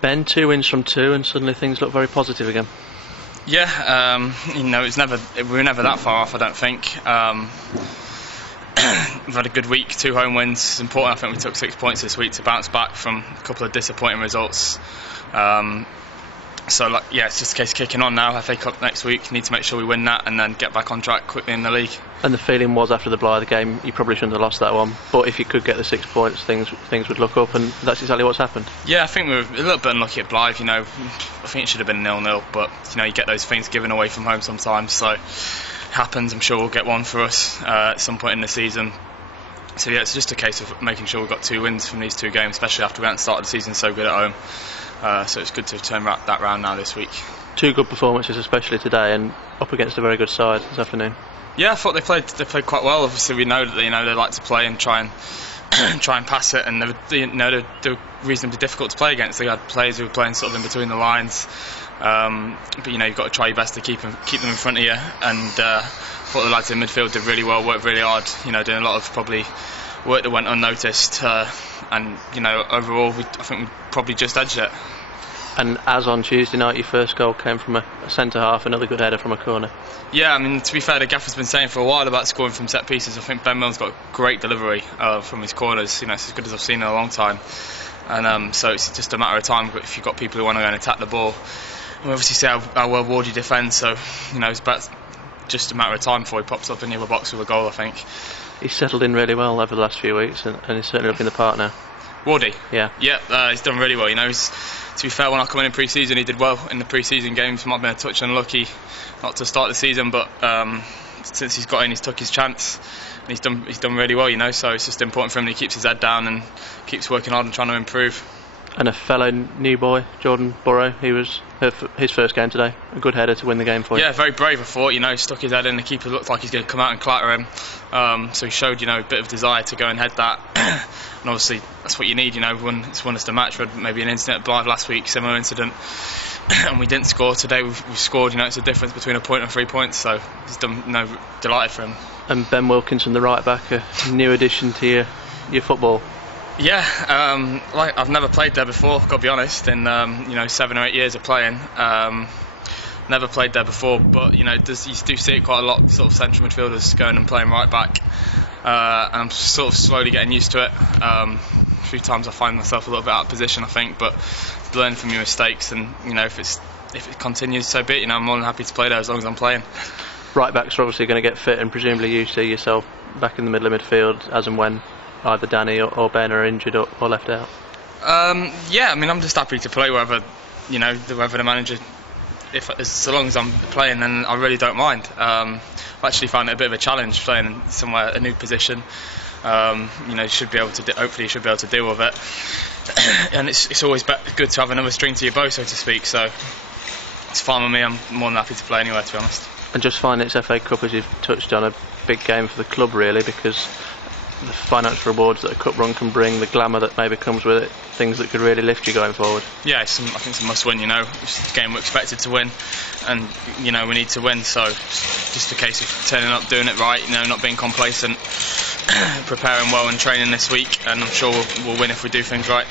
Ben, 2 wins from 2 and suddenly things look very positive again. Yeah, we were never that far off, I don't think. We've had a good week, 2 home wins. It's important. I think we took 6 points this week to bounce back from a couple of disappointing results. It's just a case of kicking on now. FA Cup next week, need to make sure we win that and then get back on track quickly in the league. And the feeling was after the Blythe game, you probably shouldn't have lost that one, but if you could get the 6 points, things would look up, and that's exactly what's happened. Yeah, I think we were a little bit unlucky at Blythe. I think it should have been 0-0, but you get those things given away from home sometimes, so it happens. I'm sure we'll get one for us at some point in the season. So yeah, it's just a case of making sure we've got 2 wins from these 2 games, especially after we hadn't started the season so good at home. So it's good to turn that round now this week. 2 good performances, especially today, and up against a very good side this afternoon. Yeah, I thought they played quite well. Obviously, we know that they like to play and try and pass it, and they're reasonably difficult to play against. They had players who were playing sort of in between the lines, but you've got to try your best to keep them in front of you. And I thought the lads in midfield did really well, worked really hard. Doing a lot of probably work that went unnoticed, and overall, I think we probably just edged it. And as on Tuesday night, your first goal came from a centre half, another good header from a corner. Yeah, to be fair, the gaffer's been saying for a while about scoring from set pieces. I think Ben Milne's got great delivery from his corners. It's as good as I've seen in a long time. And so it's just a matter of time if you've got people who want to go and attack the ball. We obviously see how well Wardy defends, so it's just a matter of time before he pops up in the other box with a goal, I think. He's settled in really well over the last few weeks, and he's certainly looking the part now. Wardy? Yeah. Yeah, he's done really well. To be fair, when I come in pre-season, he did well in the pre-season games. Might have been a touch unlucky not to start the season, but since he's got in, he's took his chance, and he's done really well. So it's just important for him that he keeps his head down and keeps working hard and trying to improve. And a fellow new boy, Jordan Burrow, he was his first game today. A good header to win the game for you. Yeah, very brave, I thought. He stuck his head in. The keeper looked like he's going to come out and clatter him. So he showed, a bit of desire to go and head that. And obviously, that's what you need. It's won us the match. We had maybe an incident at Blythe last week, similar incident, and we didn't score. Today we've scored. It's a difference between a point and 3 points. So he's done. Delighted for him. And Ben Wilkinson, the right back, a new addition to your football. Yeah, I've never played there before, got to be honest, in 7 or 8 years of playing. Never played there before, but you do see it quite a lot, sort of central midfielders going and playing right back, and I'm sort of slowly getting used to it. A few times I find myself a little bit out of position, I think, but learning from your mistakes, and if it continues, so be it. I'm more than happy to play there as long as I'm playing. Right backs are obviously going to get fit, and presumably you see yourself back in the middle of midfield as and when either Danny or Ben are injured or left out. Yeah, I'm just happy to play wherever the manager. So long as I'm playing, then I really don't mind. I've actually found it a bit of a challenge playing somewhere, a new position. Should be able to. Hopefully, you should be able to deal with it. And it's always good to have another string to your bow, so to speak. So it's fine with me. I'm more than happy to play anywhere, to be honest. And just find it's FA Cup, as you've touched on, a big game for the club, really, because the financial rewards that a cup run can bring, the glamour that maybe comes with it, things that could really lift you going forward. Yeah, I think it's a must-win. It's a game we're expected to win, and we need to win. So it's just a case of turning up, doing it right. Not being complacent, preparing well and training this week, and I'm sure we'll win if we do things right.